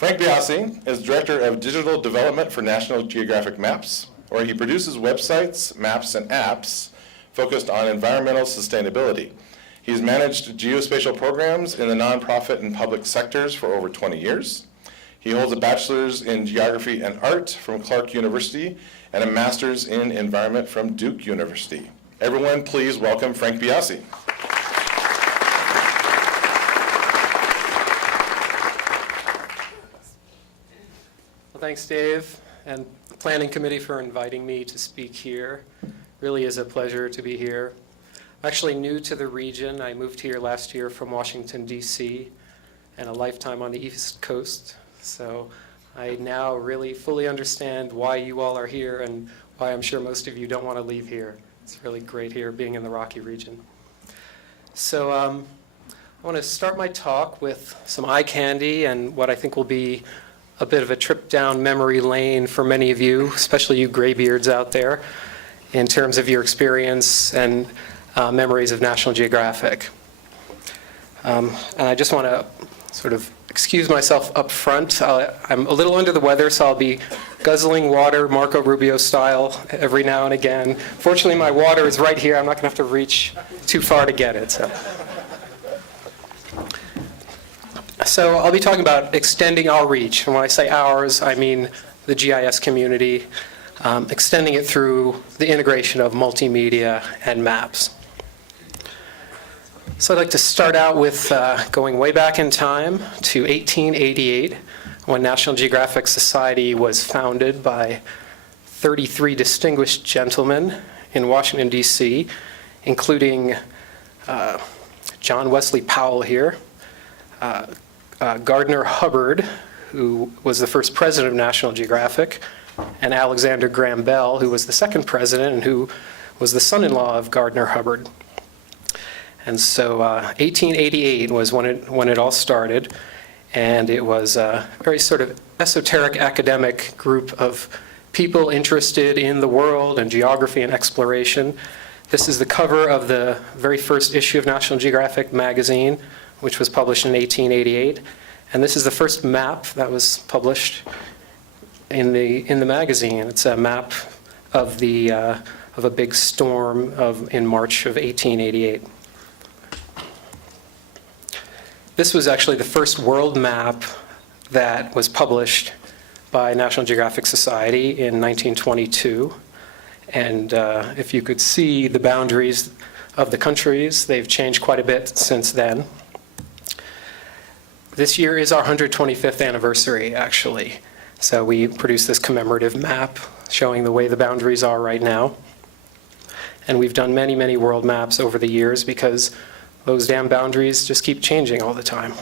Frank Biasi is Director of Digital Development for National Geographic Maps, where he produces websites, maps, and apps focused on environmental sustainability. He's managed geospatial programs in the nonprofit and public sectors for over 20 years. He holds a bachelor's in geography and art from Clark University and a master's in environment from Duke University. Everyone, please welcome Frank Biasi. Thanks, Dave, and the Planning Committee for inviting me to speak here. Really is a pleasure to be here. I'm actually new to the region. I moved here last year from Washington, D.C., and a lifetime on the East Coast. So I now really fully understand why you all are here and why I'm sure most of you don't want to leave here. It's really great here being in the Rocky region. So I want to start my talk with some eye candy and what I think will be a bit of a trip down memory lane for many of you, especially you graybeards out there, in terms of your experience and memories of National Geographic. And I just want to sort of excuse myself up front. I'm a little under the weather, so I'll be guzzling water, Marco Rubio style, every now and again. Fortunately, my water is right here. I'm not going to have to reach too far to get it. So I'll be talking about extending our reach. And when I say ours, I mean the GIS community, extending it through the integration of multimedia and maps. So I'd like to start out with going way back in time to 1888, when National Geographic Society was founded by 33 distinguished gentlemen in Washington, D.C., including John Wesley Powell here, Gardner Hubbard, who was the first president of National Geographic, and Alexander Graham Bell, who was the second president and who was the son-in-law of Gardner Hubbard. And so 1888 was when it all started, and it was a very sort of esoteric academic group of people interested in the world and geography and exploration. This is the cover of the very first issue of National Geographic magazine, which was published in 1888. And this is the first map that was published in the magazine. It's a map of a big storm in March of 1888. This was actually the first world map that was published by National Geographic Society in 1922. And if you could see the boundaries of the countries, they've changed quite a bit since then. This year is our 125th anniversary, actually. So we produced this commemorative map showing the way the boundaries are right now. And we've done many, many world maps over the years because those damn boundaries just keep changing all the time.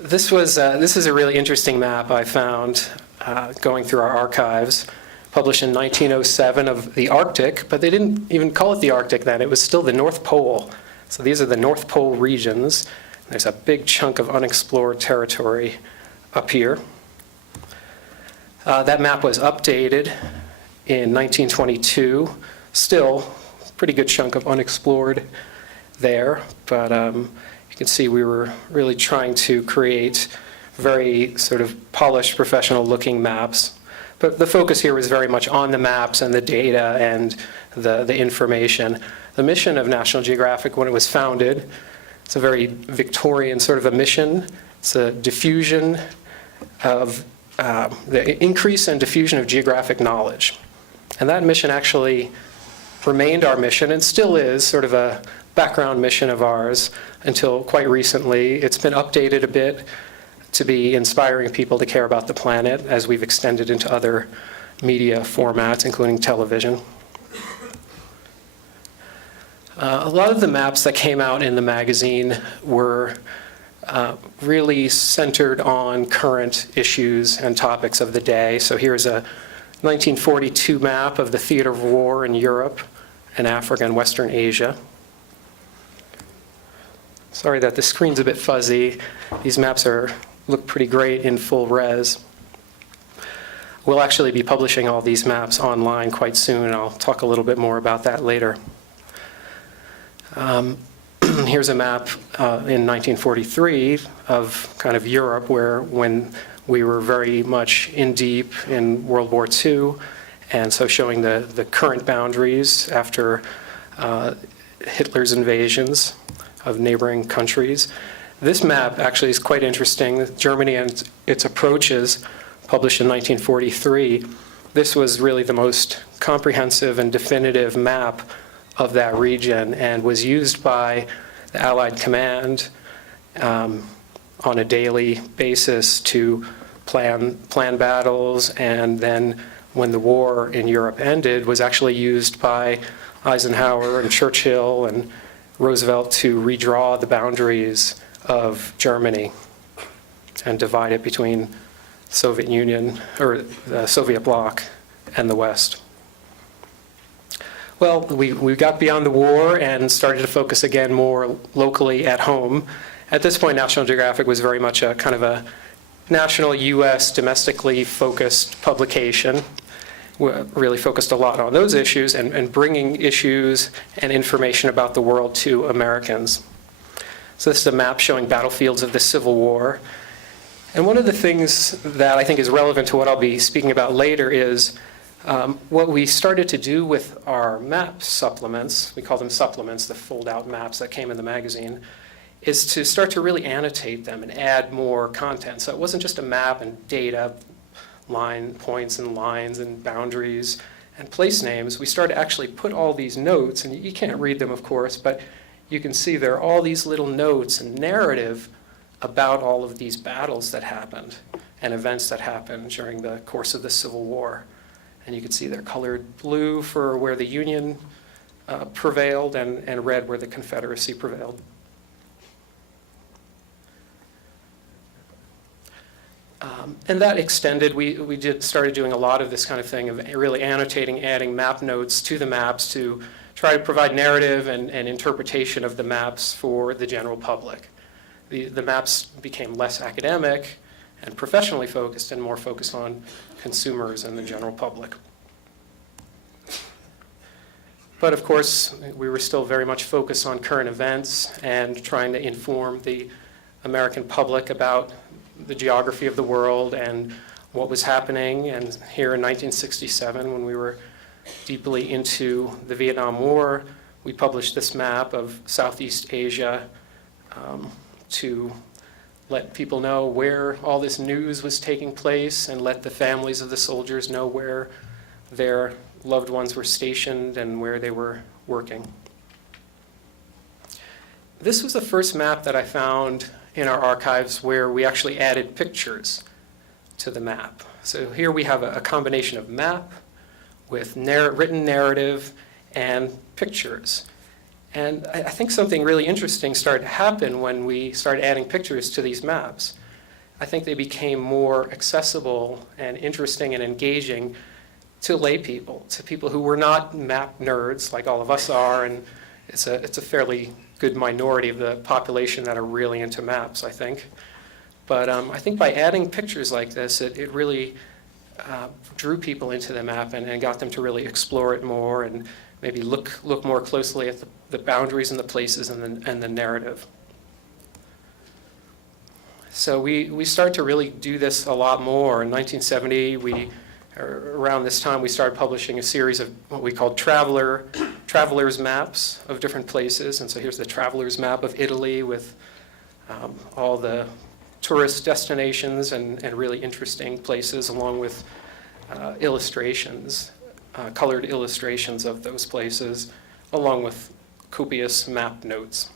This is a really interesting map I found going through our archives, published in 1907 of the Arctic, but they didn't even call it the Arctic then. It was still the North Pole. So these are the North Pole regions. There's a big chunk of unexplored territory up here. That map was updated in 1922. Still, pretty good chunk of unexplored there, but you can see we were really trying to create very sort of polished, professional-looking maps. But the focus here was very much on the maps and the data and the information. The mission of National Geographic when it was founded, it's a very Victorian sort of a mission. It's a diffusion of, the increase and diffusion of geographic knowledge. And that mission actually remained our mission and still is sort of a background mission of ours until quite recently. It's been updated a bit to be inspiring people to care about the planet as we've extended into other media formats, including television. A lot of the maps that came out in the magazine were really centered on current issues and topics of the day. So here's a 1942 map of the theater of war in Europe and Africa and Western Asia. Sorry that the screen's a bit fuzzy. These maps look pretty great in full res. We'll actually be publishing all these maps online quite soon, and I'll talk a little bit more about that later. Here's a map in 1943 of kind of Europe, where when we were very much in deep in World War II, and so showing the current boundaries after Hitler's invasions of neighboring countries. This map actually is quite interesting. Germany and its approaches, published in 1943, this was really the most comprehensive and definitive map of that region, and was used by the Allied command on a daily basis to plan battles, and then when the war in Europe ended, was actually used by Eisenhower and Churchill and Roosevelt to redraw the boundaries of Germany and divide it between Soviet Union, or the Soviet bloc, and the West. Well, we got beyond the war and started to focus again more locally at home. At this point, National Geographic was very much a kind of a national U.S. domestically focused publication. We really focused a lot on those issues and bringing issues and information about the world to Americans. So this is a map showing battlefields of the Civil War. And one of the things that I think is relevant to what I'll be speaking about later is what we started to do with our map supplements, we call them supplements, the fold-out maps that came in the magazine, is to start to really annotate them and add more content. So it wasn't just a map and data, line points and lines and boundaries and place names. We started to actually put all these notes, and you can't read them, of course, but you can see there are all these little notes and narrative about all of these battles that happened and events that happened during the course of the Civil War. And you can see they're colored blue for where the Union prevailed, and red where the Confederacy prevailed. And that extended, we started doing a lot of this kind of thing of really annotating, adding map notes to the maps to try to provide narrative and interpretation of the maps for the general public. The maps became less academic and professionally focused and more focused on consumers and the general public. But of course, we were still very much focused on current events and trying to inform the American public about the geography of the world and what was happening. And here in 1967, when we were deeply into the Vietnam War, we published this map of Southeast Asia to let people know where all this news was taking place and let the families of the soldiers know where their loved ones were stationed and where they were working. This was the first map that I found in our archives where we actually added pictures to the map. So here we have a combination of map with written narrative and pictures. And I think something really interesting started to happen when we started adding pictures to these maps. I think they became more accessible and interesting and engaging to lay people, to people who were not map nerds like all of us are, and it's a fairly good minority of the population that are really into maps, I think. But I think by adding pictures like this, it really drew people into the map and got them to really explore it more and maybe look more closely at the boundaries and the places and the narrative. So we started to really do this a lot more. In 1970, around this time, we started publishing a series of what we called travelers maps of different places. And so here's the traveler's map of Italy with all the tourist destinations and really interesting places, along with illustrations, colored illustrations of those places, along with copious map notes.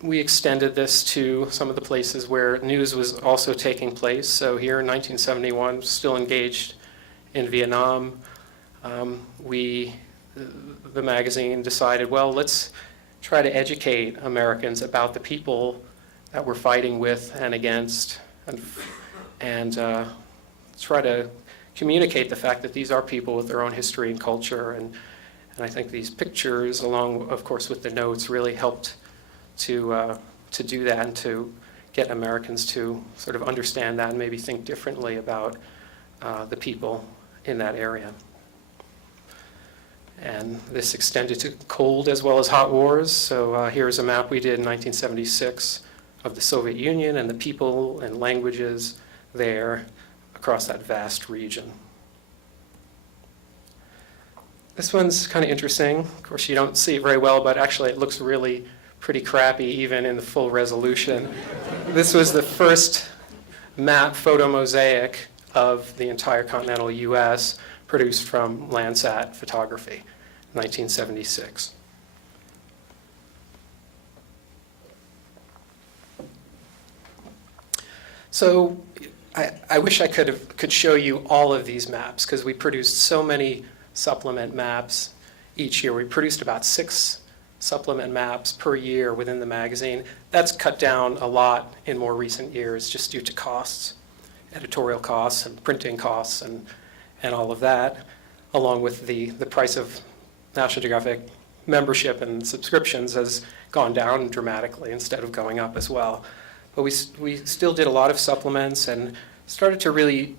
We extended this to some of the places where news was also taking place. So here in 1971, still engaged in Vietnam, the magazine decided, well, let's try to educate Americans about the people that we're fighting with and against, and try to communicate the fact that these are people with their own history and culture. And I think these pictures, along, of course, with the notes, really helped to do that and to get Americans to sort of understand that and maybe think differently about the people in that area. And this extended to cold as well as hot wars. So here's a map we did in 1976 of the Soviet Union and the people and languages there across that vast region. This one's kind of interesting. Of course, you don't see it very well, but actually it looks really pretty crappy even in the full resolution. This was the first map photo mosaic of the entire continental US produced from Landsat photography, 1976. So I wish I could show you all of these maps, because we produced so many supplement maps each year. We produced about 6 supplement maps per year within the magazine. That's cut down a lot in more recent years just due to costs, editorial costs and printing costs and all of that, along with the price of National Geographic membership and subscriptions has gone down dramatically instead of going up as well. But we still did a lot of supplements and started to really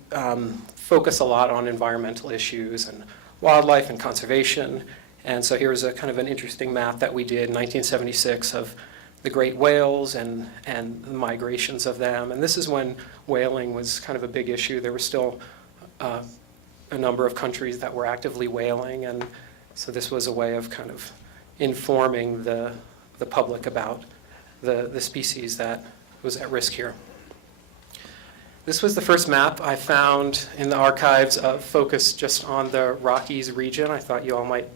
focus a lot on environmental issues and wildlife and conservation. And so here's a kind of an interesting map that we did in 1976 of the great whales and the migrations of them. And this is when whaling was kind of a big issue. There were still a number of countries that were actively whaling, and so this was a way of kind of informing the public about the species that was at risk here. This was the first map I found in the archives focused just on the Rockies region. I thought you all might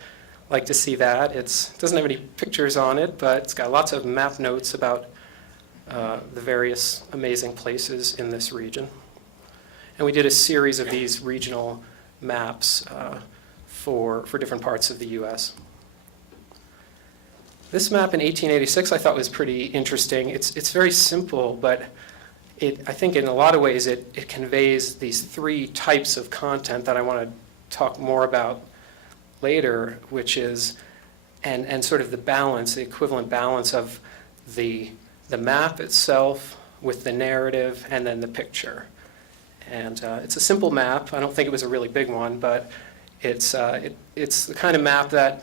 like to see that. It doesn't have any pictures on it, but it's got lots of map notes about the various amazing places in this region. And we did a series of these regional maps for different parts of the US. This map in 1886 I thought was pretty interesting. It's very simple, but I think in a lot of ways it conveys these 3 types of content that I want to talk more about later, which is, and sort of the balance, the equivalent balance of the map itself with the narrative and then the picture. And it's a simple map. I don't think it was a really big one, but it's the kind of map that,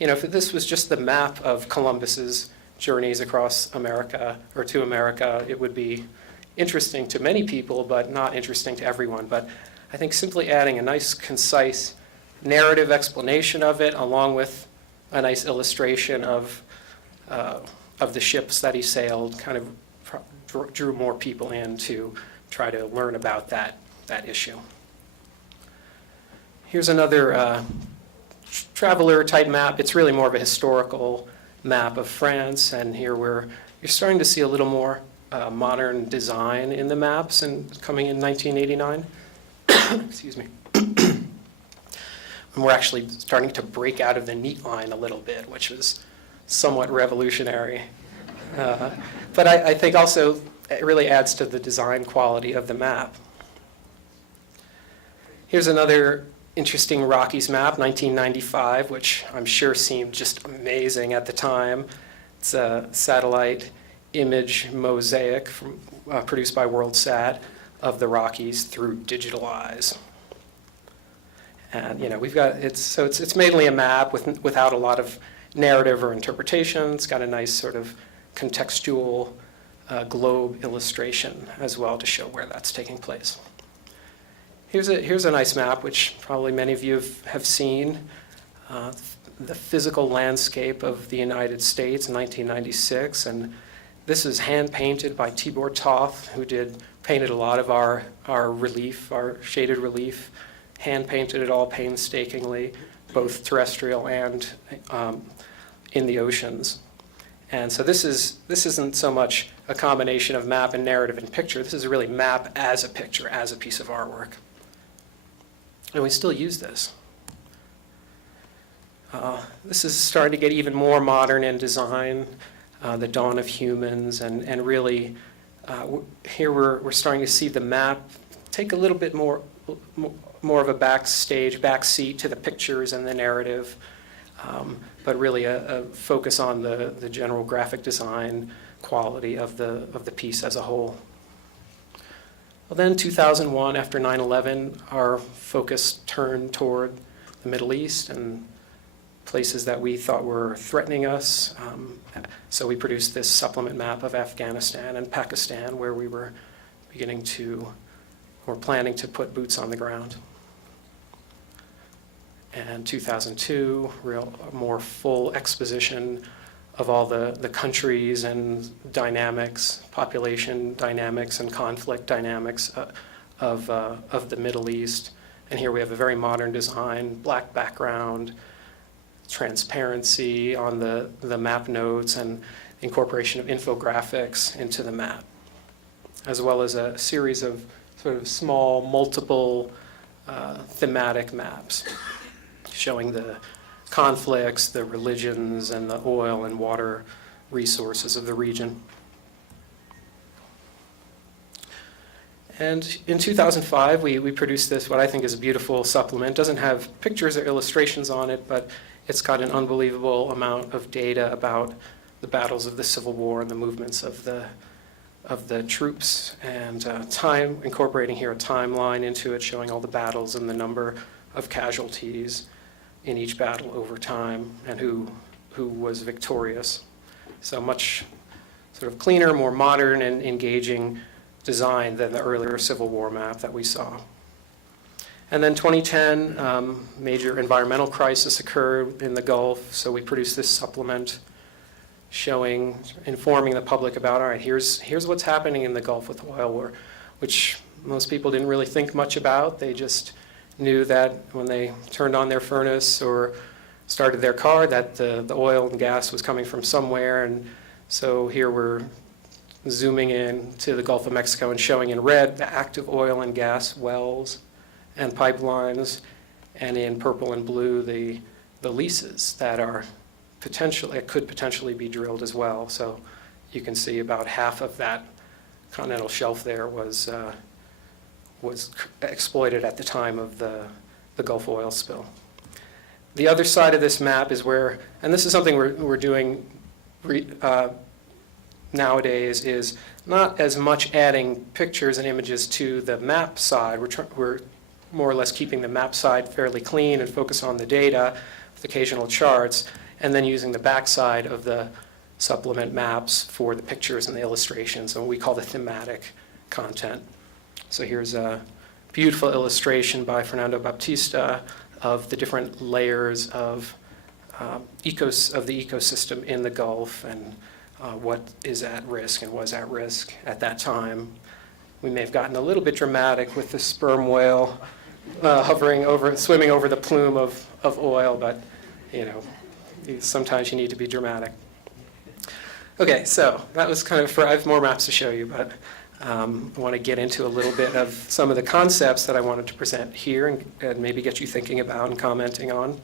if this was just the map of Columbus's journeys across America or to America, it would be interesting to many people, but not interesting to everyone. But I think simply adding a nice, concise narrative explanation of it, along with a nice illustration of the ships that he sailed, kind of drew more people in to try to learn about that issue. Here's another traveler type map. It's really more of a historical map of France, and here you're starting to see a little more modern design in the maps and coming in 1989. Excuse me. And we're actually starting to break out of the neat line a little bit, which was somewhat revolutionary. But I think also it really adds to the design quality of the map. Here's another interesting Rockies map, 1995, which I'm sure seemed just amazing at the time. It's a satellite image mosaic produced by WorldSat of the Rockies through digital eyes. And we've got it's mainly a map without a lot of narrative or interpretation. It's got a nice sort of contextual globe illustration as well to show where that's taking place. Here's a nice map, which probably many of you have seen, the physical landscape of the United States in 1996. And this is hand-painted by Tibor Toth, who painted a lot of our relief, our shaded relief, hand-painted it all painstakingly, both terrestrial and in the oceans. And so this isn't so much a combination of map and narrative and picture. This is really map as a picture, as a piece of artwork. And we still use this. This is starting to get even more modern in design, the dawn of humans, and really here we're starting to see the map take a little bit more of a backseat to the pictures and the narrative, but really a focus on the general graphic design quality of the piece as a whole. Well, then 2001, after 9/11, our focus turned toward the Middle East and places that we thought were threatening us. So we produced this supplement map of Afghanistan and Pakistan, where we were planning to put boots on the ground. And 2002, more full exposition of all the countries and dynamics, population dynamics and conflict dynamics of the Middle East. And here we have a very modern design, black background, transparency on the map notes, and incorporation of infographics into the map, as well as a series of sort of small, multiple thematic maps showing the conflicts, the religions, and the oil and water resources of the region. And in 2005, we produced this, what I think is a beautiful supplement. It doesn't have pictures or illustrations on it, but it's got an unbelievable amount of data about the battles of the Civil War and the movements of the troops, and incorporating here a timeline into it, showing all the battles and the number of casualties in each battle over time, and who was victorious. So much sort of cleaner, more modern, and engaging design than the earlier Civil War map that we saw. And then 2010, major environmental crisis occurred in the Gulf, so we produced this supplement informing the public about, all right, here's what's happening in the Gulf with oil, which most people didn't really think much about. They just knew that when they turned on their furnace or started their car, that the oil and gas was coming from somewhere. And so here we're zooming in to the Gulf of Mexico and showing in red the active oil and gas wells and pipelines, and in purple and blue the leases that could potentially be drilled as well. So you can see about half of that continental shelf there was exploited at the time of the Gulf oil spill. The other side of this map is where, and this is something we're doing nowadays, is not as much adding pictures and images to the map side. We're more or less keeping the map side fairly clean and focus on the data with occasional charts, and then using the backside of the supplement maps for the pictures and the illustrations, and what we call the thematic content. So here's a beautiful illustration by Fernando Baptista of the different layers of the ecosystem in the Gulf, and what is at risk and was at risk at that time. We may have gotten a little bit dramatic with the sperm whale swimming over the plume of oil, but sometimes you need to be dramatic. Okay, so that was kind of I have more maps to show you, but I want to get into a little bit of some of the concepts that I wanted to present here and maybe get you thinking about and commenting on.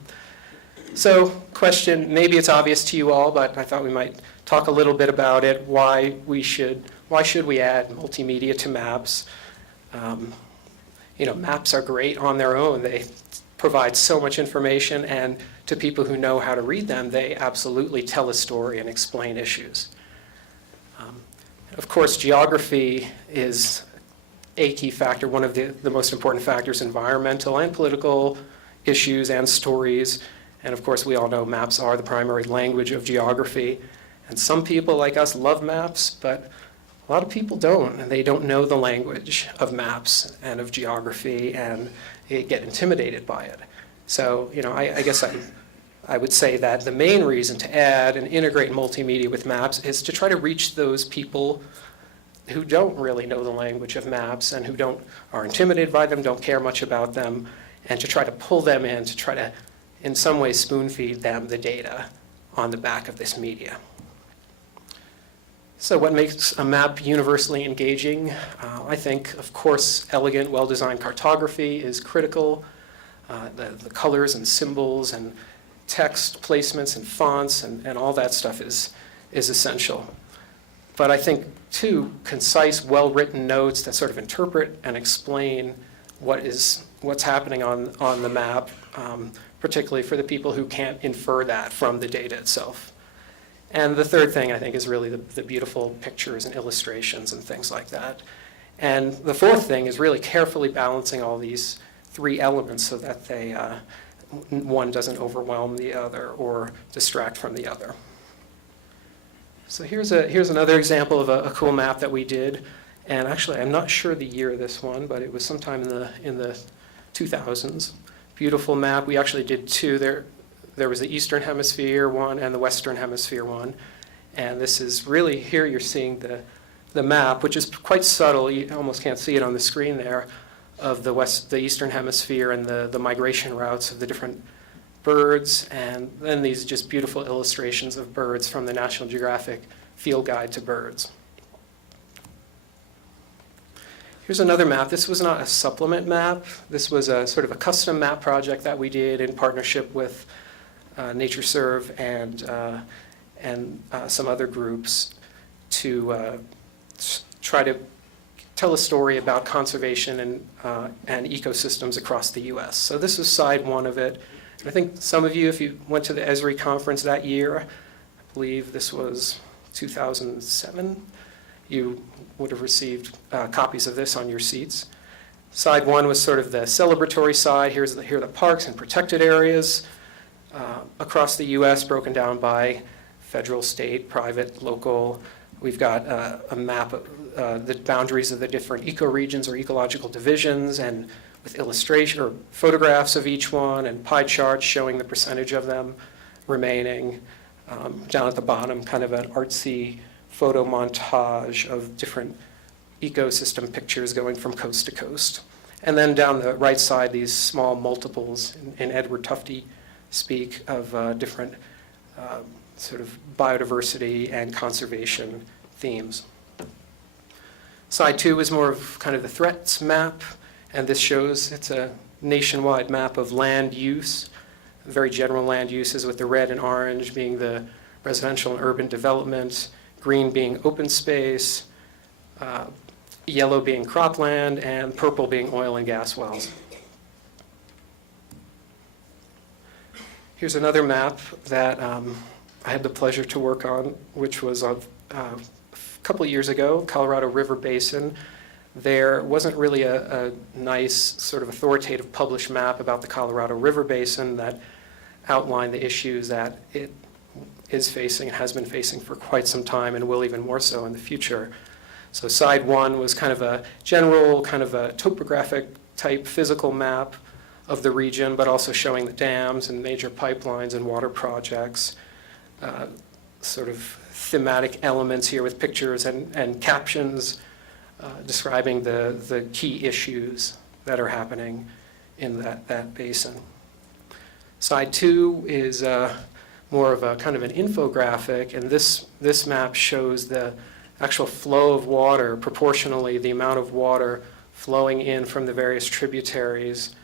So, question, maybe it's obvious to you all, but I thought we might talk a little bit about it, why should we add multimedia to maps? Maps are great on their own. They provide so much information, and to people who know how to read them, they absolutely tell a story and explain issues. Of course, geography is a key factor, one of the most important factors, environmental and political issues and stories. And of course, we all know maps are the primary language of geography. And some people like us love maps, but a lot of people don't, and they don't know the language of maps and of geography, and they get intimidated by it. So, I guess I would say that the main reason to add and integrate multimedia with maps is to try to reach those people who don't really know the language of maps and who are intimidated by them, don't care much about them, and to try to pull them in, to try to, in some way, spoon-feed them the data on the back of this media. So what makes a map universally engaging? I think, of course, elegant, well-designed cartography is critical. The colors and symbols and text placements and fonts and all that stuff is essential. But I think, too, concise, well-written notes that sort of interpret and explain what's happening on the map, particularly for the people who can't infer that from the data itself. And the third thing, I think, is really the beautiful pictures and illustrations and things like that. And the fourth thing is really carefully balancing all these three elements so that one doesn't overwhelm the other or distract from the other. So here's another example of a cool map that we did. And actually, I'm not sure the year of this one, but it was sometime in the 2000s. Beautiful map. We actually did two. There was the Eastern Hemisphere one and the Western Hemisphere one. And this is really, here you're seeing the map, which is quite subtle. You almost can't see it on the screen there, of the Eastern Hemisphere and the migration routes of the different birds. And then these just beautiful illustrations of birds from the National Geographic Field Guide to Birds. Here's another map. This was not a supplement map. This was a sort of a custom map project that we did in partnership with NatureServe and some other groups to try to tell a story about conservation and ecosystems across the U.S. So this was side one of it. And I think some of you, if you went to the Esri conference that year, I believe this was 2007, you would have received copies of this on your seats. Side one was sort of the celebratory side. Here are the parks and protected areas across the U.S. broken down by federal, state, private, local. We've got a map of the boundaries of the different ecoregions or ecological divisions, and with illustration or photographs of each one and pie charts showing the percentage of them remaining. Down at the bottom, kind of an artsy photo montage of different ecosystem pictures going from coast to coast. And then down the right side, these small multiples in Edward Tufte speak of different sort of biodiversity and conservation themes. Side two is more of kind of the threats map, and this shows it's a nationwide map of land use, very general land uses, with the red and orange being the residential and urban development, green being open space, yellow being cropland, and purple being oil and gas wells. Here's another map that I had the pleasure to work on, which was a couple of years ago, Colorado River Basin. There wasn't really a nice sort of authoritative published map about the Colorado River Basin that outlined the issues that it is facing and has been facing for quite some time and will even more so in the future. So side one was kind of a general, kind of a topographic type physical map of the region, but also showing the dams and major pipelines and water projects, sort of thematic elements here with pictures and captions describing the key issues that are happening in that basin. Side two is more of a kind of an infographic, and this map shows the actual flow of water, proportionally the amount of water flowing in from the various tributaries.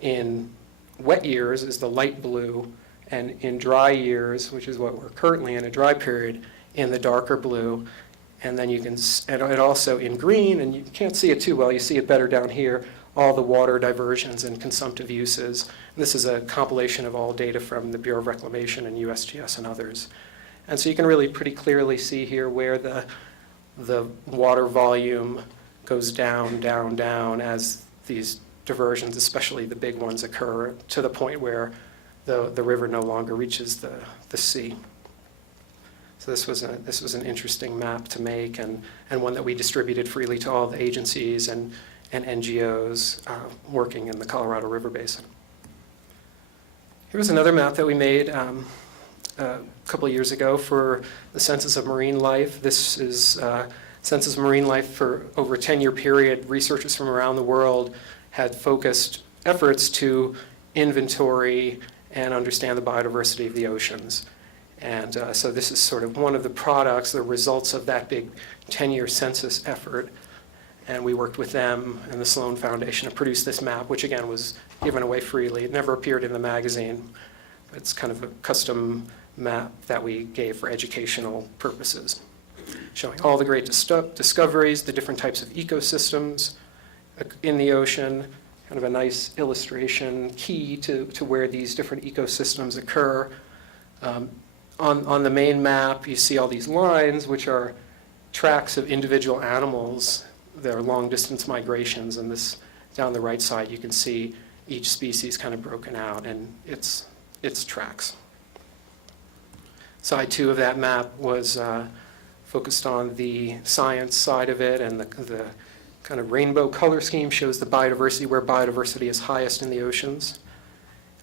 In wet years is the light blue, and in dry years, which is what we're currently in, a dry period, in the darker blue. And then you can, and it also in green, and you can't see it too well, you see it better down here, all the water diversions and consumptive uses. And this is a compilation of all data from the Bureau of Reclamation and USGS and others. And so you can really pretty clearly see here where the water volume goes down, down, down as these diversions, especially the big ones, occur to the point where the river no longer reaches the sea. So this was an interesting map to make, and one that we distributed freely to all the agencies and NGOs working in the Colorado River Basin. Here was another map that we made a couple of years ago for the Census of Marine Life. This is Census of Marine Life for over a 10-year period. Researchers from around the world had focused efforts to inventory and understand the biodiversity of the oceans. And so this is sort of one of the products, the results of that big 10-year census effort. And we worked with them and the Sloan Foundation to produce this map, which again was given away freely. It never appeared in the magazine. It's kind of a custom map that we gave for educational purposes, showing all the great discoveries, the different types of ecosystems in the ocean, kind of a nice illustration key to where these different ecosystems occur. On the main map, you see all these lines, which are tracks of individual animals. They're long-distance migrations, and this down the right side, you can see each species kind of broken out and its tracks. Side 2 of that map was focused on the science side of it, and the kind of rainbow color scheme shows the biodiversity, where biodiversity is highest in the oceans.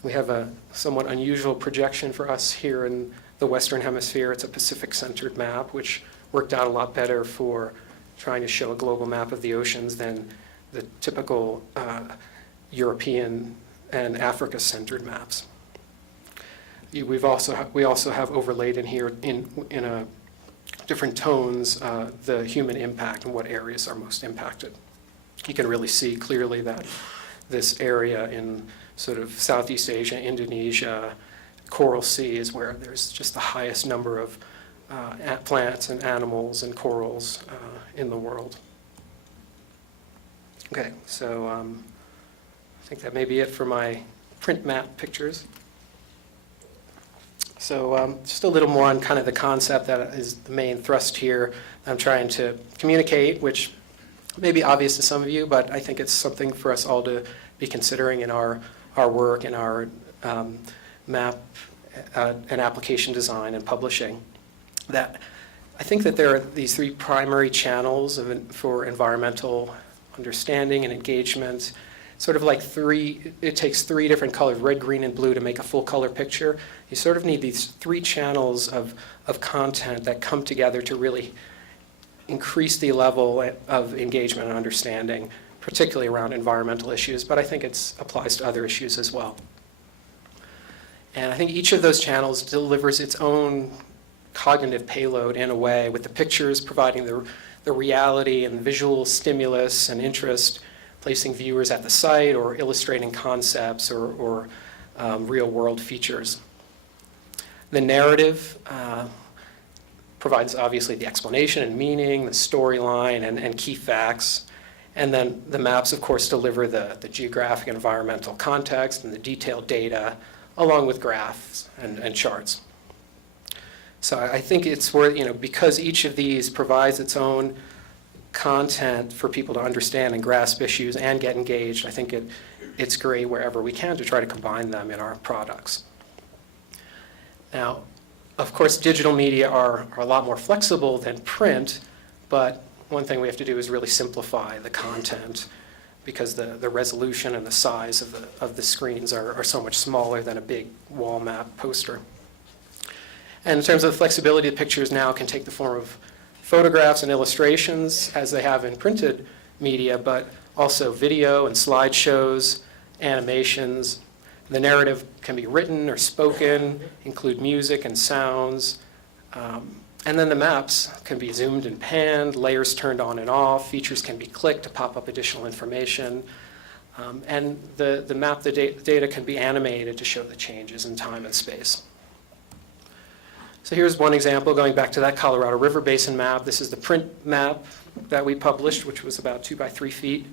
We have a somewhat unusual projection for us here in the Western Hemisphere. It's a Pacific-centered map, which worked out a lot better for trying to show a global map of the oceans than the typical European and Africa-centered maps. We also have overlaid in here in different tones the human impact and what areas are most impacted. You can really see clearly that this area in sort of Southeast Asia, Indonesia, Coral Sea is where there's just the highest number of plants and animals and corals in the world. Okay, so I think that may be it for my print map pictures. So just a little more on kind of the concept that is the main thrust here I'm trying to communicate, which may be obvious to some of you, but I think it's something for us all to be considering in our work, in our map and application design and publishing. That I think that there are these 3 primary channels for environmental understanding and engagement. Sort of like it takes 3 different colors, red, green, and blue, to make a full color picture. You sort of need these 3 channels of content that come together to really increase the level of engagement and understanding, particularly around environmental issues, but I think it applies to other issues as well. And I think each of those channels delivers its own cognitive payload in a way, with the pictures providing the reality and visual stimulus and interest, placing viewers at the site or illustrating concepts or real-world features. The narrative provides obviously the explanation and meaning, the storyline, and key facts. And then the maps, of course, deliver the geographic and environmental context and the detailed data, along with graphs and charts. So I think it's worth, because each of these provides its own content for people to understand and grasp issues and get engaged, I think it's great wherever we can to try to combine them in our products. Now, of course, digital media are a lot more flexible than print, but one thing we have to do is really simplify the content, because the resolution and the size of the screens are so much smaller than a big wall map poster. And in terms of the flexibility, the pictures now can take the form of photographs and illustrations, as they have in printed media, but also video and slideshows, animations. The narrative can be written or spoken, include music and sounds. And then the maps can be zoomed and panned, layers turned on and off, features can be clicked to pop up additional information. And the map, the data can be animated to show the changes in time and space. So here's one example, going back to that Colorado River Basin map. This is the print map that we published, which was about 2 by 3 feet.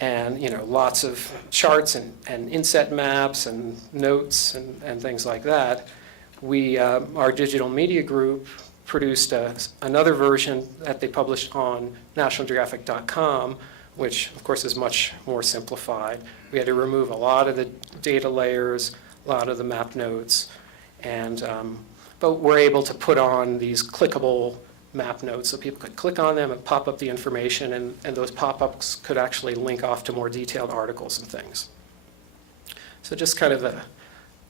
And lots of charts and inset maps and notes and things like that. Our digital media group produced another version that they published on nationalgeographic.com, which of course is much more simplified. We had to remove a lot of the data layers, a lot of the map notes, but we're able to put on these clickable map notes so people could click on them and pop up the information, and those pop-ups could actually link off to more detailed articles and things. So just kind of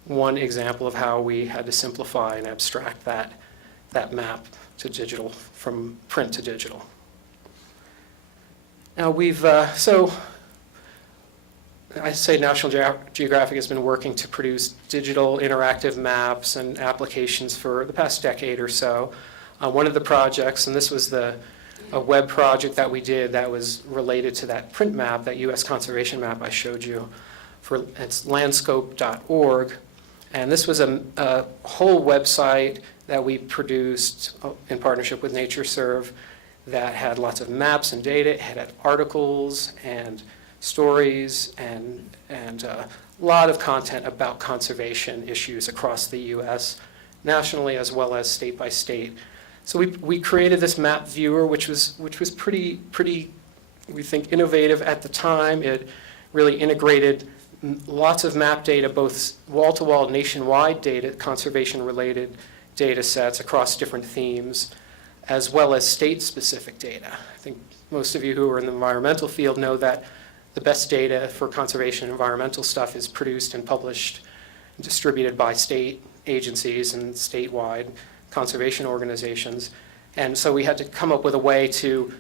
one example of how we had to simplify and abstract that map to digital, from print to digital. Now I say National Geographic has been working to produce digital interactive maps and applications for the past decade or so. One of the projects, and this was a web project that we did that was related to that print map, that U.S. conservation map I showed you, it's landscope.org. And this was a whole website that we produced in partnership with NatureServe that had lots of maps and data. It had articles and stories and a lot of content about conservation issues across the U.S., nationally as well as state by state. So we created this map viewer, which was pretty, we think, innovative at the time. It really integrated lots of map data, both wall-to-wall nationwide data, conservation-related data sets across different themes, as well as state-specific data. I think most of you who are in the environmental field know that the best data for conservation and environmental stuff is produced and published and distributed by state agencies and statewide conservation organizations. And so we had to come up with a way to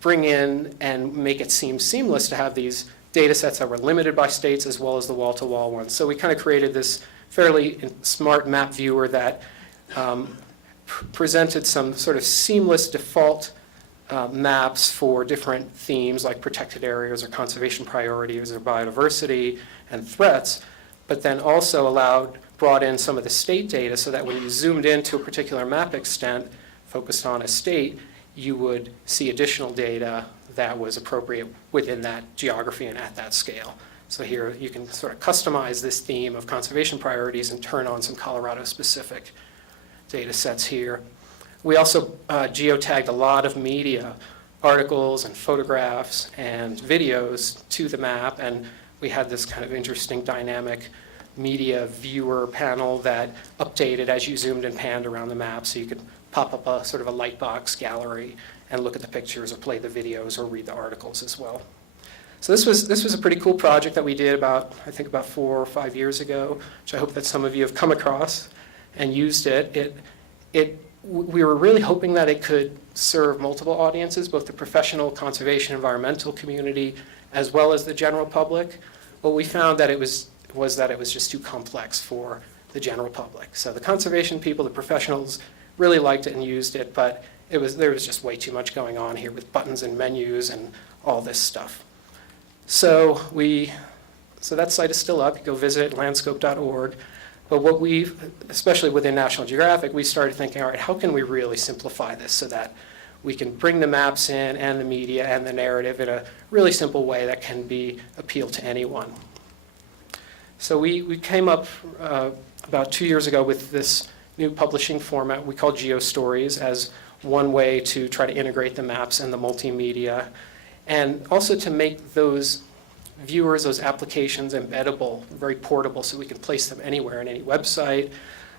bring in and make it seem seamless to have these data sets that were limited by states as well as the wall-to-wall ones. So we kind of created this fairly smart map viewer that presented some sort of seamless default maps for different themes like protected areas or conservation priorities or biodiversity and threats, but then also brought in some of the state data so that when you zoomed into a particular map extent focused on a state, you would see additional data that was appropriate within that geography and at that scale. So here you can sort of customize this theme of conservation priorities and turn on some Colorado-specific data sets here. We also geotagged a lot of media, articles and photographs and videos to the map, and we had this kind of interesting dynamic media viewer panel that updated as you zoomed and panned around the map, so you could pop up a sort of a lightbox gallery and look at the pictures or play the videos or read the articles as well. So this was a pretty cool project that we did I think about 4 or 5 years ago, which I hope that some of you have come across and used it. We were really hoping that it could serve multiple audiences, both the professional conservation environmental community as well as the general public. But we found that it was just too complex for the general public. So the conservation people, the professionals, really liked it and used it, but there was just way too much going on here with buttons and menus and all this stuff. So that site is still up. You go visit it, landscope.org. But what especially within National Geographic, we started thinking, all right, how can we really simplify this so that we can bring the maps in and the media and the narrative in a really simple way that can appeal to anyone. So we came up about 2 years ago with this new publishing format we call GeoStories as one way to try to integrate the maps and the multimedia, and also to make those viewers, those applications embeddable, very portable, so we can place them anywhere in any website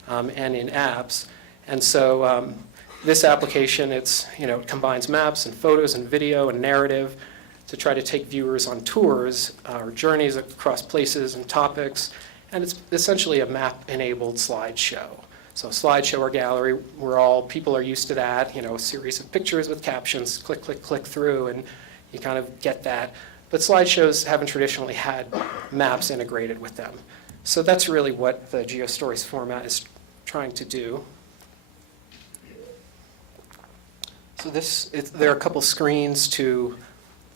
and in apps. And so this application, it combines maps and photos and video and narrative to try to take viewers on tours or journeys across places and topics. And it's essentially a map-enabled slideshow. So slideshow or gallery, people are used to that, a series of pictures with captions, click, click, click through, and you kind of get that. But slideshows haven't traditionally had maps integrated with them. So that's really what the GeoStories format is trying to do. So there are a couple screens to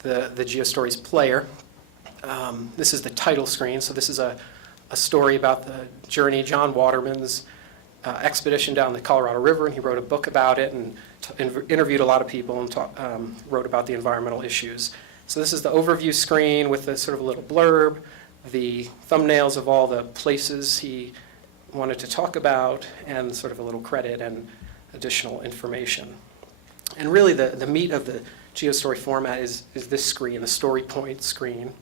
the GeoStories player. This is the title screen. So this is a story about the journey, John Waterman's expedition down the Colorado River, and he wrote a book about it and interviewed a lot of people and wrote about the environmental issues. So this is the overview screen with a sort of a little blurb, the thumbnails of all the places he wanted to talk about, and sort of a little credit and additional information. And really the meat of the GeoStory format is this screen, the story point screen.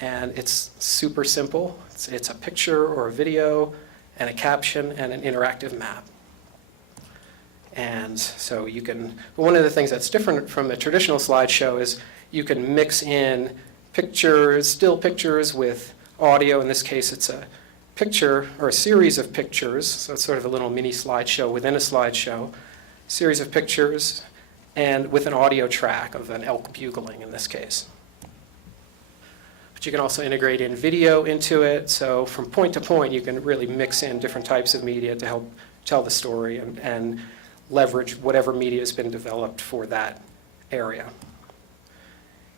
And it's super simple. It's a picture or a video and a caption and an interactive map. And so one of the things that's different from a traditional slideshow is you can mix in pictures, still pictures with audio. In this case, it's a picture or a series of pictures. So it's sort of a little mini slideshow within a slideshow. Series of pictures and with an audio track of an elk bugling in this case. But you can also integrate in video into it. So from point to point, you can really mix in different types of media to help tell the story and leverage whatever media has been developed for that area.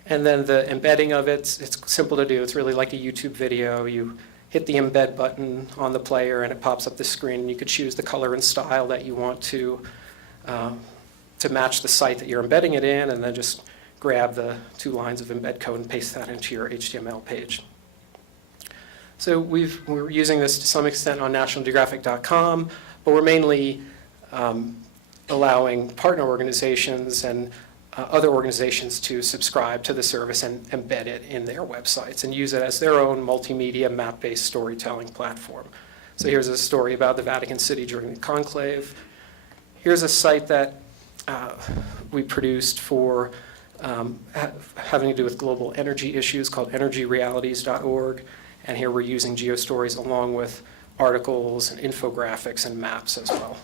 And then the embedding of it's simple to do. It's really like a YouTube video. You hit the embed button on the player and it pops up the screen. And you could choose the color and style that you want to match the site that you're embedding it in, and then just grab the 2 lines of embed code and paste that into your HTML page. So we're using this to some extent on nationalgeographic.com, but we're mainly allowing partner organizations and other organizations to subscribe to the service and embed it in their websites and use it as their own multimedia map-based storytelling platform. So here's a story about the Vatican City during the conclave. Here's a site that we produced for having to do with global energy issues called energyrealities.org. And here we're using geostories along with articles and infographics and maps as well.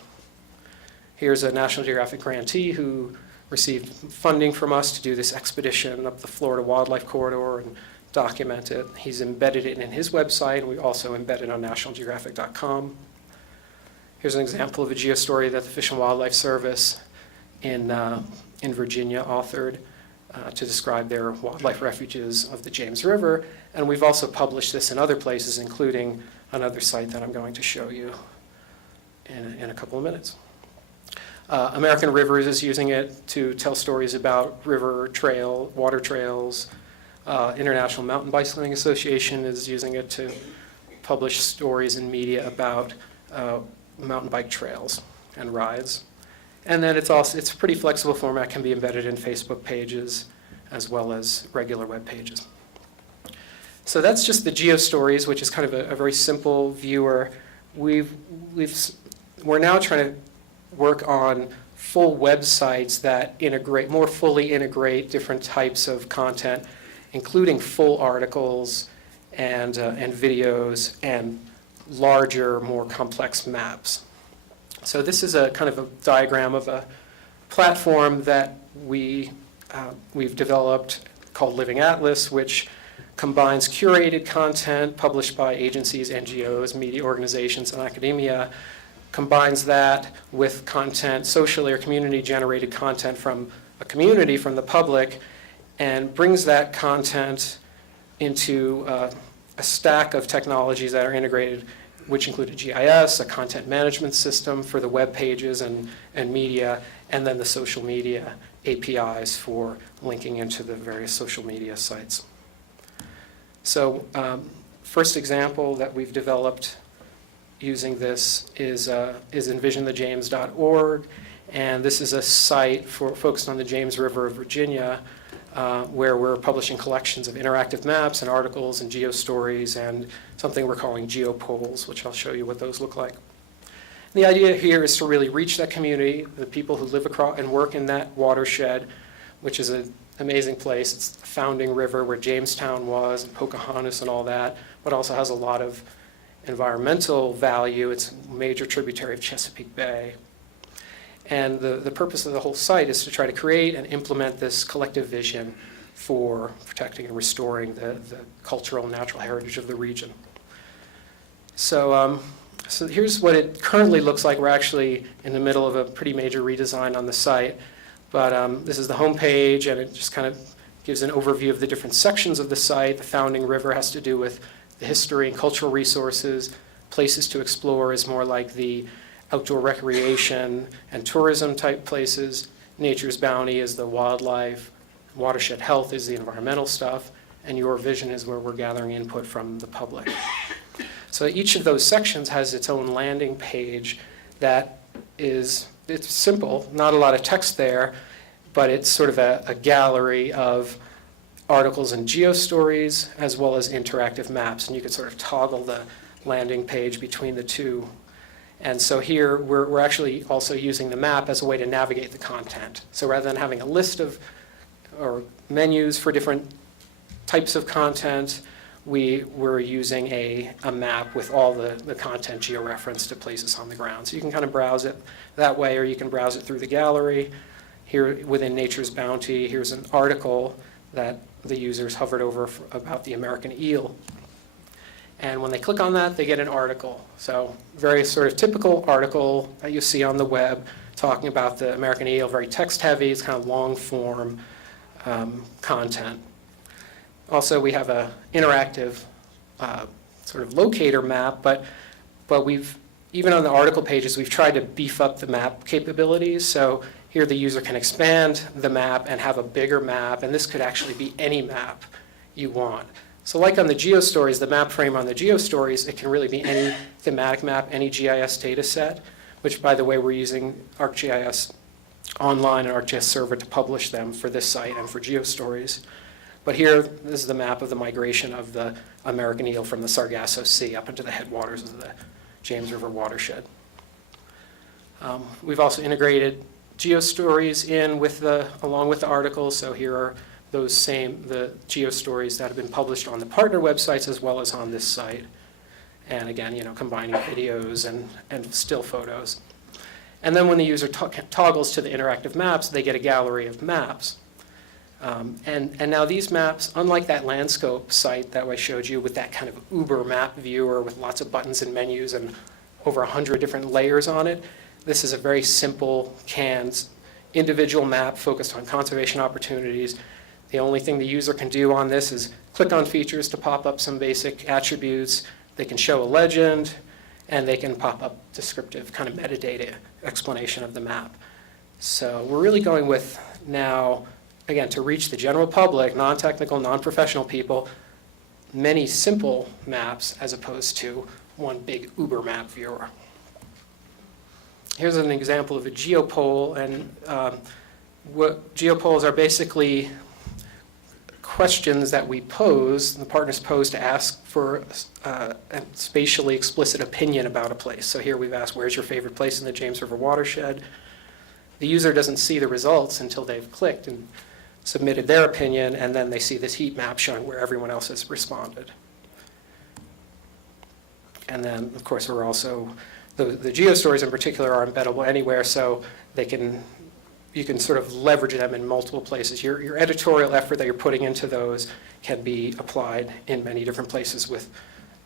Here's a National Geographic grantee who received funding from us to do this expedition up the Florida Wildlife Corridor and document it. He's embedded it in his website, and we also embed it on nationalgeographic.com. Here's an example of a geostory that the Fish and Wildlife Service in Virginia authored to describe their wildlife refuges of the James River. And we've also published this in other places, including another site that I'm going to show you in a couple of minutes. American Rivers is using it to tell stories about water trails. International Mountain Bicycling Association is using it to publish stories and media about mountain bike trails and rides. And then it's a pretty flexible format, can be embedded in Facebook pages as well as regular web pages. So that's just the geostories, which is kind of a very simple viewer. We're now trying to work on full websites that more fully integrate different types of content, including full articles and videos and larger, more complex maps. So this is a kind of a diagram of a platform that we've developed called Living Atlas, which combines curated content published by agencies, NGOs, media organizations, and academia, combines that with content, socially or community-generated content from a community, from the public, and brings that content into a stack of technologies that are integrated, which include a GIS, a content management system for the web pages and media, and then the social media APIs for linking into the various social media sites. So first example that we've developed using this is envisionthejames.org, and this is a site focused on the James River of Virginia, where we're publishing collections of interactive maps and articles and geostories and something we're calling geopolls, which I'll show you what those look like. And the idea here is to really reach that community, the people who live across and work in that watershed, which is an amazing place. It's the founding river where Jamestown was and Pocahontas and all that, but also has a lot of environmental value. It's a major tributary of Chesapeake Bay. And the purpose of the whole site is to try to create and implement this collective vision for protecting and restoring the cultural and natural heritage of the region. So here's what it currently looks like. We're actually in the middle of a pretty major redesign on the site. But this is the home page, and it just kind of gives an overview of the different sections of the site. The founding river has to do with the history and cultural resources. Places to explore is more like the outdoor recreation and tourism type places. Nature's bounty is the wildlife. Watershed health is the environmental stuff. And your vision is where we're gathering input from the public. So each of those sections has its own landing page that it's simple, not a lot of text there, but it's sort of a gallery of articles and geostories as well as interactive maps. And you can sort of toggle the landing page between the two. And so here we're actually also using the map as a way to navigate the content. So rather than having a list of or menus for different types of content, we're using a map with all the content georeferenced to places on the ground. So you can kind of browse it that way, or you can browse it through the gallery. Here within Nature's Bounty, here's an article that the users hovered over about the American eel. And when they click on that, they get an article. So very sort of typical article that you see on the web talking about the American eel, very text heavy, it's kind of long form content. Also, we have an interactive sort of locator map, but we've, even on the article pages, we've tried to beef up the map capabilities. So here the user can expand the map and have a bigger map, and this could actually be any map you want. So like on the geostories, the map frame on the geostories, it can really be any thematic map, any GIS data set, which by the way, we're using ArcGIS online an ArcGIS server to publish them for this site and for GeoStories. But here, this is the map of the migration of the American eel from the Sargasso Sea up into the headwaters of the James River watershed. We've also integrated GeoStories in along with the articles. So here are the GeoStories that have been published on the partner websites as well as on this site. And again, combining videos and still photos. And then when the user toggles to the interactive maps, they get a gallery of maps. And now these maps, unlike that Landscope site that I showed you with that kind of uber map viewer with lots of buttons and menus and over 100 different layers on it, this is a very simple, canned, individual map focused on conservation opportunities. The only thing the user can do on this is click on features to pop up some basic attributes. They can show a legend, and they can pop up descriptive kind of metadata explanation of the map. So we're really going with now, again, to reach the general public, non-technical, non-professional people, many simple maps as opposed to one big Uber map viewer. Here's an example of a geopole, and what geopoles are basically questions that we pose, the partners pose to ask for a spatially explicit opinion about a place. So here we've asked, where's your favorite place in the James River watershed? The user doesn't see the results until they've clicked and submitted their opinion, and then they see this heat map showing where everyone else has responded. And then, of course, we're also, the GeoStories in particular are embeddable anywhere, so you can sort of leverage them in multiple places. Your editorial effort that you're putting into those can be applied in many different places with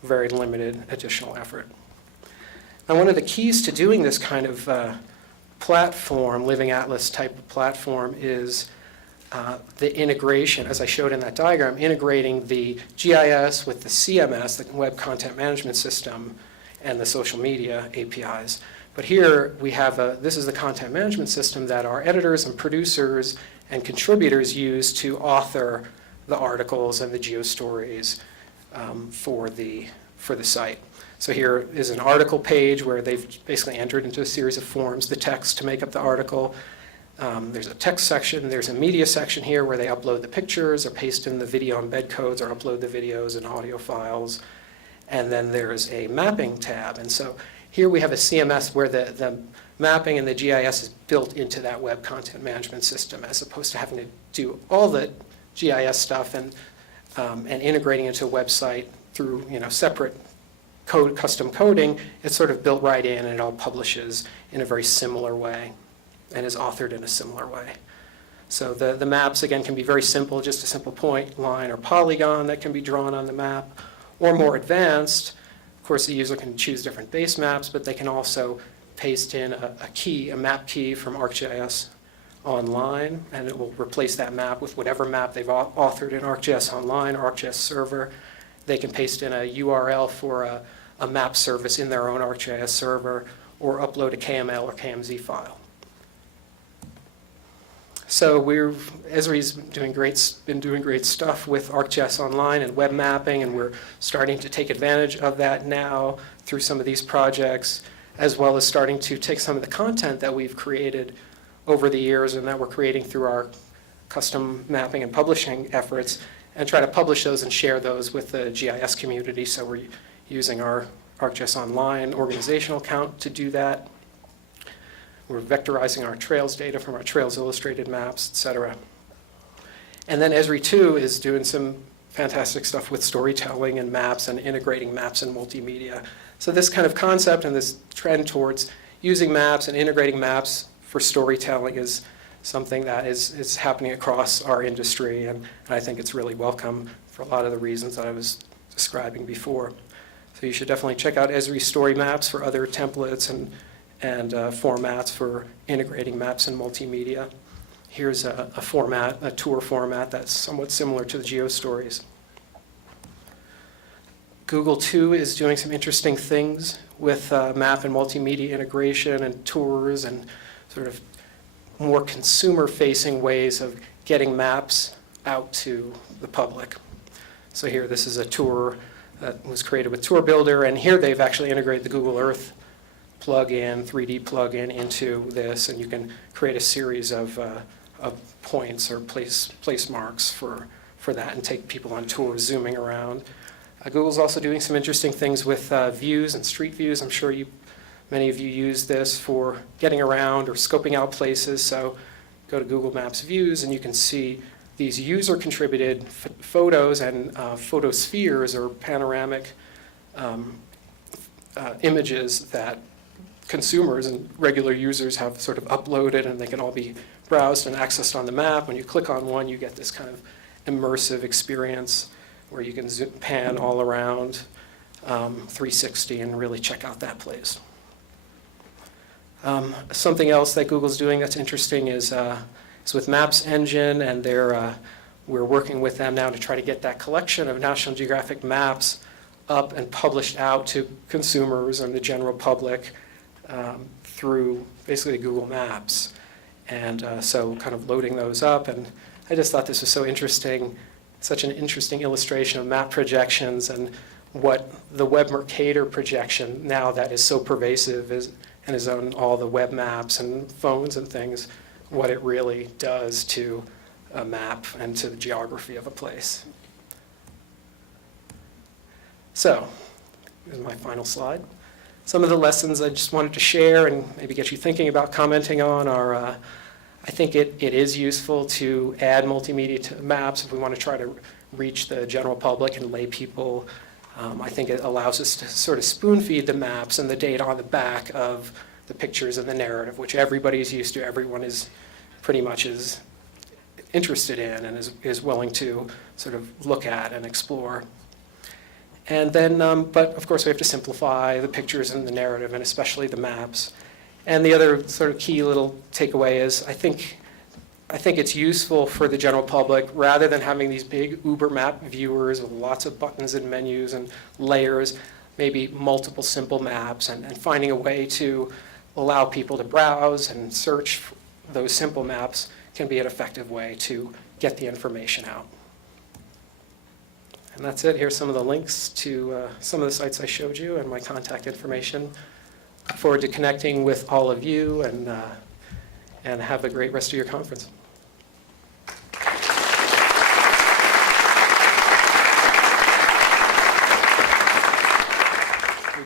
very limited additional effort. Now, one of the keys to doing this kind of platform, Living Atlas type of platform, is the integration, as I showed in that diagram, integrating the GIS with the CMS, the Web Content Management System, and the social media APIs. But here we have this is the content management system that our editors and producers and contributors use to author the articles and the GeoStories for the site. So here is an article page where they've basically entered into a series of forms the text to make up the article. There's a text section, there's a media section here where they upload the pictures or paste in the video embed codes or upload the videos and audio files. And then there's a mapping tab. And so here we have a CMS where the mapping and the GIS is built into that web content management system, as opposed to having to do all the GIS stuff and integrating into a website through separate custom coding. It's sort of built right in, and it all publishes in a very similar way and is authored in a similar way. So the maps, again, can be very simple, just a simple point, line, or polygon that can be drawn on the map, or more advanced. Of course, the user can choose different base maps, but they can also paste in a map key from ArcGIS Online, and it will replace that map with whatever map they've authored in ArcGIS Online or ArcGIS Server. They can paste in a URL for a map service in their own ArcGIS server, or upload a KML or KMZ file. So Esri's been doing great stuff with ArcGIS Online and web mapping, and we're starting to take advantage of that now through some of these projects, as well as starting to take some of the content that we've created over the years and that we're creating through our custom mapping and publishing efforts, and try to publish those and share those with the GIS community. So we're using our ArcGIS Online organizational account to do that. We're vectorizing our Trails data from our Trails illustrated maps, et cetera. And then Esri 2 is doing some fantastic stuff with storytelling and maps and integrating maps and multimedia. So this kind of concept and this trend towards using maps and integrating maps for storytelling is something that is happening across our industry, and I think it's really welcome for a lot of the reasons that I was describing before. So you should definitely check out Esri Story Maps for other templates and formats for integrating maps and multimedia. Here's a tour format that's somewhat similar to the GeoStories. Google too is doing some interesting things with map and multimedia integration and tours and sort of more consumer-facing ways of getting maps out to the public. So here, this is a tour that was created with Tour Builder, and here they've actually integrated the Google Earth plug-in, 3D plug-in into this, and you can create a series of points or place marks for that and take people on tours zooming around. Google's also doing some interesting things with views and street views. I'm sure many of you use this for getting around or scoping out places. So go to Google Maps Views and you can see these user-contributed photos and photospheres or panoramic images that consumers and regular users have sort of uploaded, and they can all be browsed and accessed on the map. When you click on one, you get this kind of immersive experience where you can pan all around 360 and really check out that place. Something else that Google's doing that's interesting is with Maps Engine, and we're working with them now to try to get that collection of National Geographic maps up and published out to consumers and the general public through basically Google Maps. And so kind of loading those up, and I just thought this was so interesting, such an interesting illustration of map projections and what the Web Mercator projection now that is so pervasive and is on all the web maps and phones and things, what it really does to a map and to the geography of a place. So, here's my final slide. Some of the lessons I just wanted to share and maybe get you thinking about commenting on are, I think it is useful to add multimedia to maps if we want to try to reach the general public and lay people. I think it allows us to sort of spoon feed the maps and the data on the back of the pictures and the narrative, which everybody is used to, everyone is pretty much is interested in and is willing to sort of look at and explore. And then, but of course we have to simplify the pictures and the narrative, and especially the maps. And the other sort of key little takeaway is I think it's useful for the general public, rather than having these big Uber map viewers with lots of buttons and menus and layers, maybe multiple simple maps, and finding a way to allow people to browse and search for those simple maps can be an effective way to get the information out. And that's it. Here's some of the links to some of the sites I showed you and my contact information. Look forward to connecting with all of you, and have a great rest of your conference.